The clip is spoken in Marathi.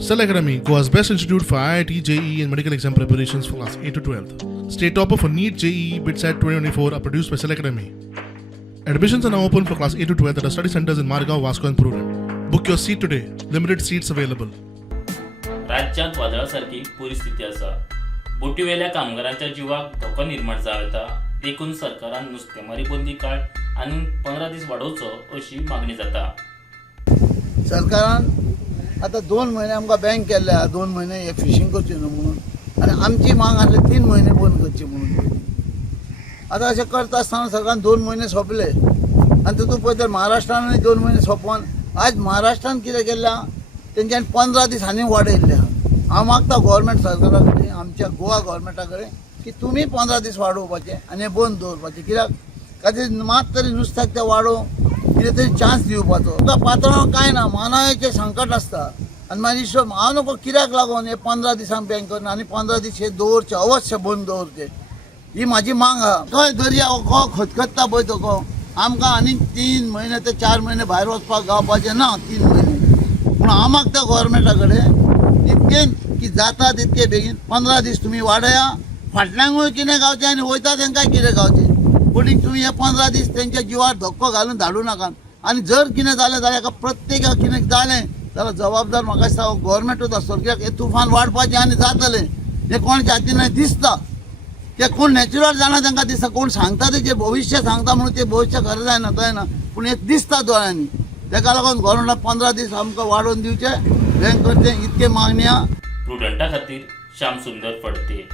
Cell Academy, Goa's best institute for IIT, JEE and medical exam preparations for class 8 to 12th. State topper for NEET, JEE, BITSAT 2024 are produced by Cell Academy. Admissions are now open for class 8 to 12th at our study centers in Margao, Vasco and Pururem. Book your seat today. Limited seats available. राज्यात वादळासारखी परिस्थिती असा. बोटीवेल्या कामगारांच्या जीवाक धोको निर्माण जाता देखून सरकारान नुस्तेमारी बंदी काळ आनी 15 दीस वाडोवचो अशी मागणी जाता. सरकारान आता 2 महिने आमकां बँक केल्या 2 महिने हे फिशिंग करची न्हू म्हणून आनी आमची माग आसली 3 महिने बंद करची म्हणून. आता अशें करता आसतना सरकारान 2 महिने सोंपले आनी तितून पळय तर महाराष्ट्रानूय 2 महिने सोंपोवन आज महाराष्ट्रान कितें केल्या तेंच्यांनी 15 दीस आनी वाडयल्ले. हांव मागता गोवोरमेंट सरकारा कडेन आमच्या गोवा गोवोरमेंटा कडेन की तुमी 15 दीस वाडोवपाचे आनी हें बंद दवरपाचें. कित्याक खातीर मात तरी नुस्त्याक तें वाडोवंक कितें तरी चान्स दिवपाचो. तुका पातळां कांय ना, मानवाचें संकट आसता आनी मागीर दिसता हांव नको कित्याक लागून हे 15 दिसांक बँक करना आनी 15 दीस हे दवरचे अवश्य बंद दवरचे ही म्हाजी मांग आहा. खंय दर्या हो खतखत्ता पळय तो आमकां आनी 3 महिने ते 4 महिने भायर वचपाक गावपाचें ना 3 महिने. पूण हांव मागता गोवोरमेंटा कडेन इतकें की जाता तितके बेगीन 15 दीस तुमी वाडया. फाटल्यांकूय कितें गावचें आनी वयता तांकांय कितें गावचें. पूण तुमी हे 15 दीस तेंच्या जिवार धक्को घालून धाडूं नाका. आनी जर कितें जालें जाल्यार हाका प्रत्येकाक कितें जालें जाल्यार जबाबदार म्हाका दिसता गोवोरमेंटूच आसतलो. कित्याक हे तुफान वाडपाचें आनी जातलें हें कोणच्या हातीन दिसता. ते कोण नॅच्युरल जाणा तांकां दिसता, कोण सांगता तेजें भविश्य सांगता म्हणून तें भविश्य खरें जायना जायना पूण हें दिसता दोळ्यांनी. ताका लागून गोवोरमेंटान 15 दीस आमकां वाडोवन दिवचें बँक करचें इतके मागणी आहा. प्रुडंटा खातीर श्याम सुंदर फडते.